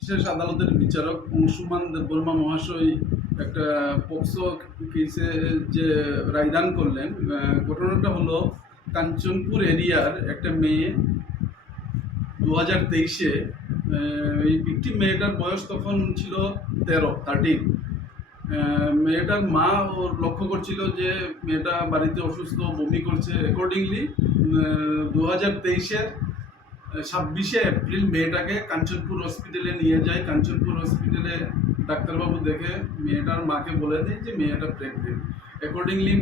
বিশেষ আদালতের বিচারক অংশুমান দেববর্মা মহাশয় একটা পক্সো কেসে যে রায়দান করলেন, ঘটনাটা হলো কাঞ্চনপুর এরিয়ার একটা মেয়ে 2023-এ, এই ভিকটিম মেয়েটার বয়স তখন ছিল 13। মেয়েটার মা ওর লক্ষ্য করছিল যে মেয়েটা বাড়িতে অসুস্থ, বমি করছে। অ্যাকর্ডিংলি 2023-এর 26শে এপ্রিল মেয়েটাকে কাঞ্চনপুর হসপিটালে নিয়ে যায়। কাঞ্চনপুর হসপিটালে ডাক্তারবাবু দেখে মেয়েটার মাকে বলে দেয় যে মেয়েটা প্রেগনেন্ট। অ্যাকর্ডিংলি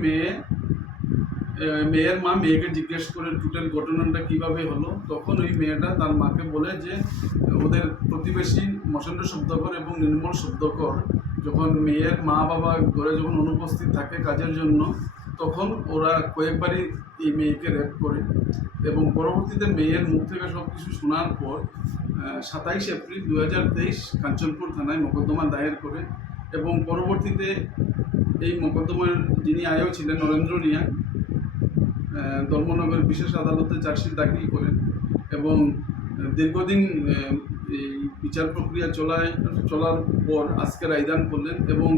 মেয়ের মা মেয়েকে জিজ্ঞেস করে টোটাল ঘটনাটা কীভাবে হলো। তখন ওই মেয়েটা তার মাকে বলে যে ওদের প্রতিবেশী মহেন্দ্র শব্দকর এবং নির্মল শব্দকর যখন মেয়ের মা বাবা ঘরে যখন অনুপস্থিত থাকে কাজের জন্য, তখন ওরা কয়েকবারই এই মেয়েকে রেপ করে। এবং পরবর্তীতে মেয়ের মুখ থেকে সব কিছু শোনার পর 27 এপ্রিল 2023 কাঞ্চনপুর থানায় মোকদ্দমা দায়ের করে। এবং পরবর্তীতে এই মোকদ্দমার যিনি আয়ও ছিলেন নরেন্দ্র রিয়া, ধর্মনগর বিশেষ আদালতে চার্জশিট দাখিল করেন। এবং দীর্ঘদিন এই বিচার প্রক্রিয়া চলার পর আজকে রায়দান করলেন। এবং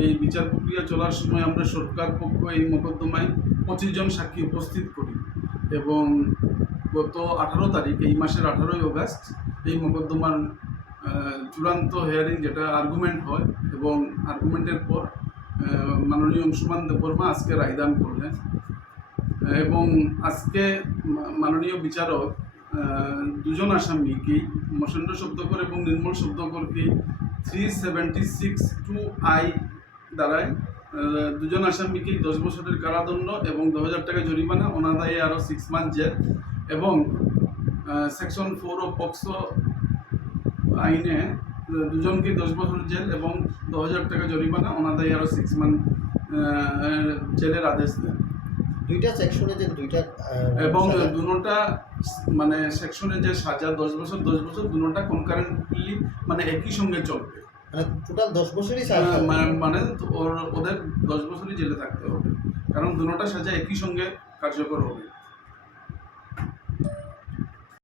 এই বিচার প্রক্রিয়া চলার সময় আমরা সরকার পক্ষ এই মোকদ্দমায় 25 জন সাক্ষী উপস্থিত করি। এবং গত 18 তারিখ, এই মাসের 18ই অগাস্ট, এই মোকদ্দমার চূড়ান্ত হিয়ারিং যেটা আর্গুমেন্ট হয়, এবং আর্গুমেন্টের পর মাননীয় অংশুমান দেববর্মা আজকে রায়দান করলেন। এবং আজকে মাননীয় বিচারক দুজন আসামিকেই, মহেন্দ্র শব্দকর এবং নির্মল শব্দকরকে 376(2)I দ্বারায় দুজন আসামিকেই 10 বছরের কারাদণ্ড এবং 2000 টাকা জরিমানা, অনাদায়ে আরও 6 মান্থ জেল। এবং সেকশন 4 অফ পক্সো আইনে দুজনকে 10 বছর জেল এবং 2000 টাকা জরিমানা, অনাদায়ে আরও 6 মান্থ জেলের আদেশ দেন। দুইটা সেকশনে যে দুইটা এবং দুটোটা মানে সেকশনে যে সাজা 10 বছর দুটোটা কনকারেন্টলি মানে একই সঙ্গে চলবে। মানে টোটাল 10 বছরই মানে ওদের 10 বছরই জেলে থাকতে হবে, কারণ দুটোটা সাজা একই সঙ্গে কার্যকর হবে।